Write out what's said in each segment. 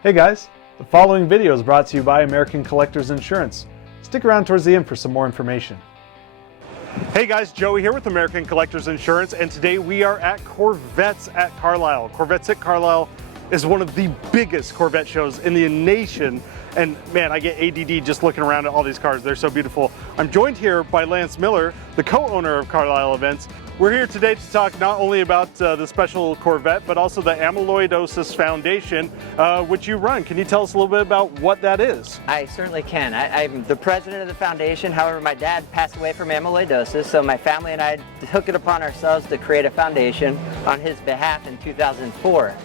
Hey guys, the following video is brought to you by American Collectors Insurance. Stick around towards the end for some more information. Hey guys, Joey here with American Collectors Insurance, and today we are at Corvettes at Carlisle. Corvettes at Carlisle is one of the biggest Corvette shows in the nation, and man, I get ADD just looking around at all these cars. They're so beautiful. I'm joined here by Lance Miller, the co-owner of Carlisle Events. We're here today to talk not only about the special Corvette, but also the Amyloidosis Foundation, which you run. Can you tell us a little bit about what that is? I certainly can. I'm the president of the foundation. However, my dad passed away from amyloidosis, so my family and I took it upon ourselves to create a foundation on his behalf in 2004.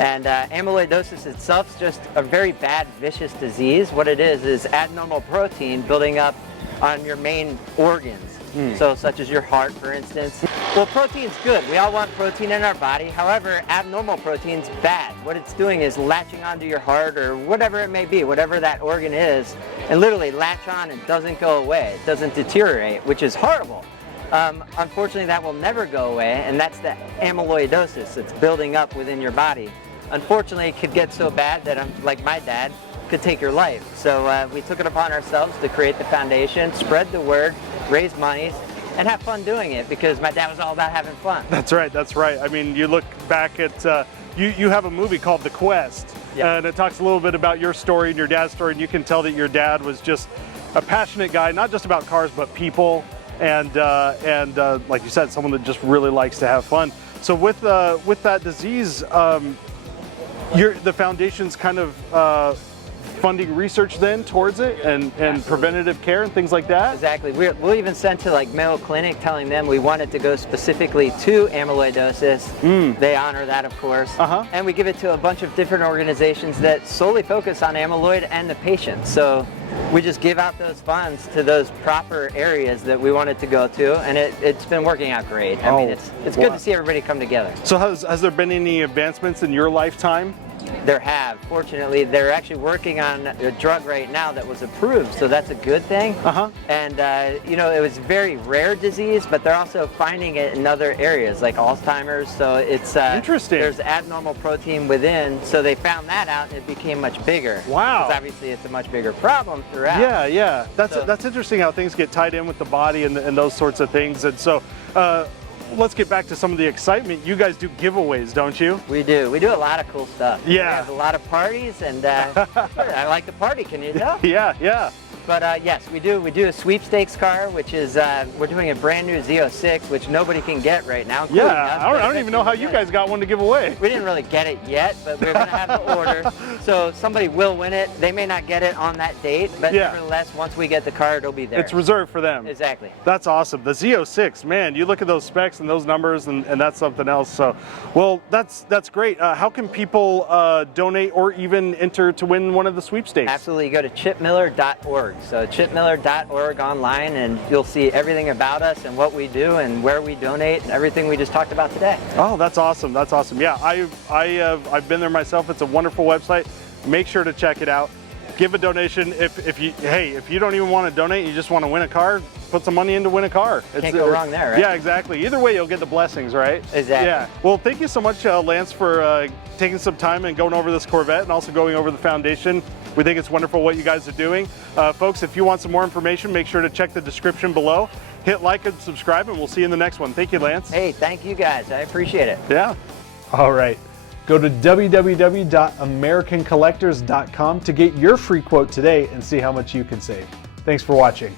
And amyloidosis itself is just a very bad, vicious disease. What it is abnormal protein building up on your main organs. So such as your heart, for instance. Well, protein's good. We all want protein in our body. However, abnormal protein's bad. What it's doing is latching onto your heart or whatever it may be, whatever that organ is, and literally latch on and doesn't go away. It doesn't deteriorate, which is horrible. Unfortunately, that will never go away, and that's the amyloidosis that's building up within your body. Unfortunately, it could get so bad that, like my dad, could take your life. So we took it upon ourselves to create the foundation, spread the word, raise money, and have fun doing it, because my dad was all about having fun. That's right, that's right. I mean, you look back at, you have a movie called The Quest, and it talks a little bit about your story and your dad's story, and you can tell that your dad was just a passionate guy, not just about cars, but people, and like you said, someone that just really likes to have fun. So with that disease, the foundation's kind of funding research then towards it, and preventative care and things like that? Exactly. We'll even send to like Mayo Clinic telling them we want it to go specifically to amyloidosis. They honor that, of course. And we give it to a bunch of different organizations that solely focus on amyloid and the patient. So we just give out those funds to those proper areas that we want it to go to, and it's been working out great. I mean, it's good to see everybody come together. So has there been any advancements in your lifetime? There have. Fortunately, they're actually working on a drug right now that was approved, so that's a good thing. And you know, it was very rare disease, but they're also finding it in other areas like Alzheimer's. So it's interesting. There's abnormal protein within, so they found that out, and it became much bigger. Wow. Because obviously, it's a much bigger problem throughout. Yeah, yeah. That's interesting how things get tied in with the body and those sorts of things. And so. Let's get back to some of the excitement. You guys do giveaways, don't you? We do. We do a lot of cool stuff. Yeah. We have a lot of parties, and I like to party, can you tell? Yeah, yeah. But yes, we do a sweepstakes car, which is, we're doing a brand new Z06, which nobody can get right now. Yeah, I don't even know how you guys got one to give away. We didn't really get it yet, but we're gonna have the order. So somebody will win it. They may not get it on that date, but nevertheless, once we get the car, it'll be there. It's reserved for them. Exactly. That's awesome. The Z06, man, you look at those specs and those numbers, and that's something else. So, well, that's great. How can people donate or even enter to win one of the sweepstakes? Absolutely. You go to chipmiller.org. So chipmiller.org online, and you'll see everything about us and what we do and where we donate and everything we just talked about today. Oh, that's awesome. That's awesome. Yeah, I've been there myself. It's a wonderful website. Make sure to check it out. Give a donation. If you don't even want to donate, you just want to win a car, put some money in to win a car. Can't go wrong there, right? Yeah, exactly. Either way, you'll get the blessings, right? Exactly. Yeah. Well, thank you so much, Lance, for taking some time and going over this Corvette and also going over the foundation. We think it's wonderful what you guys are doing. Folks, if you want some more information, make sure to check the description below. Hit like and subscribe, and we'll see you in the next one. Thank you, Lance. Hey, thank you guys. I appreciate it. Yeah. All right. Go to www.americancollectors.com to get your free quote today and see how much you can save. Thanks for watching.